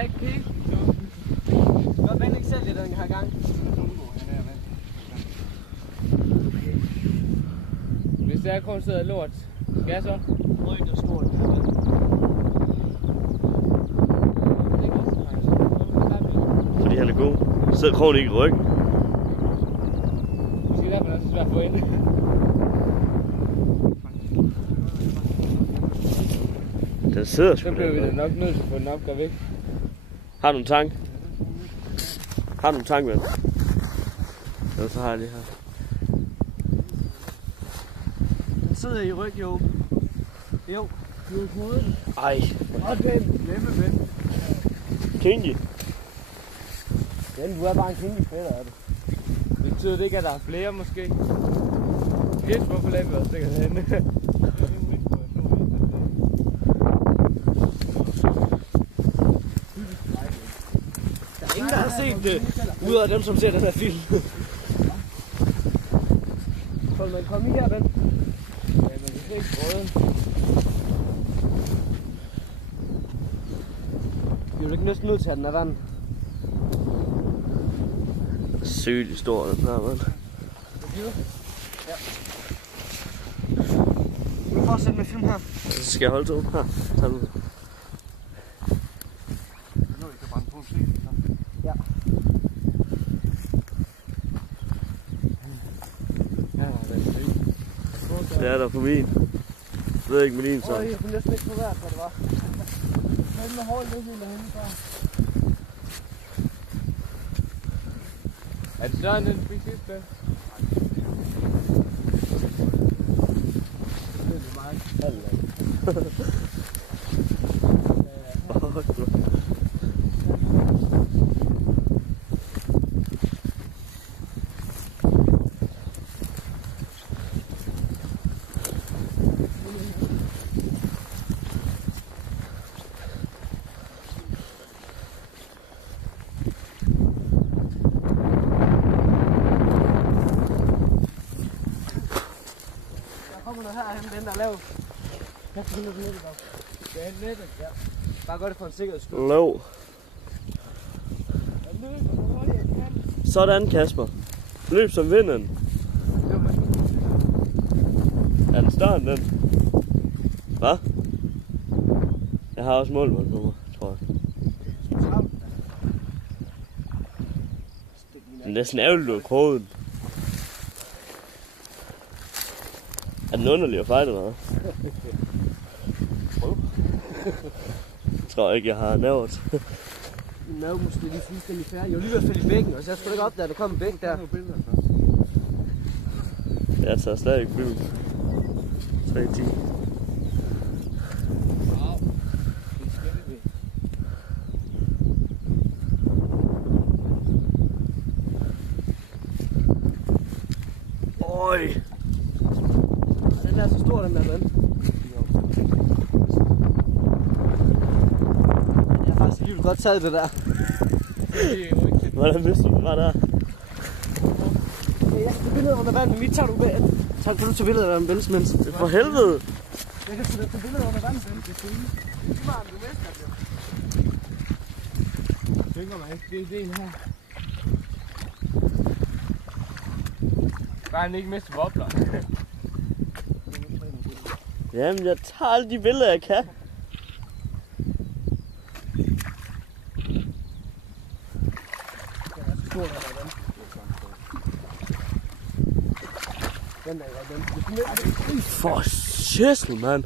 da ikke kigge. Godt vand ikke selv det den her gang. Hvis det er kun sidder lort, skal jeg så? Ryggen er stort. Fordi han er god. Sidder krogen ikke i ryggen. Måske derfor er det så svært at få ind. Den sidder sgu Så bliver vi da nok nødt til at få den op, gør vi ikke? Har du en tang? Har du en tang, ven? Jo, så har jeg lige her. Den sidder i ryg, jo. Jo. Du har fået den. Ej. Okay. Glemme ven. Kingi. Den, du er bare en kingi fætter af det. Det betyder det ikke, at der er flere måske. Gæt, hvorfor lader vi os sikkert henne? Der er ingen, der har set det, ud af dem, som ser den her film. Hold man, kom i her, ven. Ja, man kan se ikke brøden. Vi er jo ikke næsten nødt til at den er vand. Sygt stor, den her, mand. Ja. Nu fortsætte med film her. Så skal jeg holde to. Her. Tag den. Ja. Det er der på min. Jeg ved ikke med din så. Jeg kunne næsten ikke få hvert, hvad det var. Men med hårdt lidt helt derhenne fra. Er det større end den fik sidst, vel? Det er meget halvt. Kommer der herhen, den der er lav. Jeg skal finde nettet op. Det er nettet. Ja. Bare gør det for en sikkerheds skyld. Lov. Jeg løber så hurtigt jeg kan. Sådan, Kasper. Løb som vinden. Er den større end den? Hvad? Jeg har også målmandsnummer, tror jeg. Det er næsten ærgerligt, du har kroget. Er den underlig at fejle, eller hvad? Jeg tror ikke, jeg har nævnt. Min mave måske lige fuldstændig færdig. Jeg var lige ved at falde i bækken, og så jeg skulle ikke op der, der kom en bæk der. Jeg tager stadig film. 3:10. Øj! Den der er så stor, den der ven. Jeg har faktisk alligevel godt taget det der. Hvordan vidste du, det var der? Jeg kan tage billeder under vand, men mit tager du med. Kan du tage billeder under vand, mens? For helvede! Jeg kan tage billeder under vand, mens det er fint. Det er bare, du mester det. Tænker man ikke, det er det her. Bare han ikke mister bobler. Jamen, jeg tager alle de billeder, jeg kan. Den der, den. For shit, mand.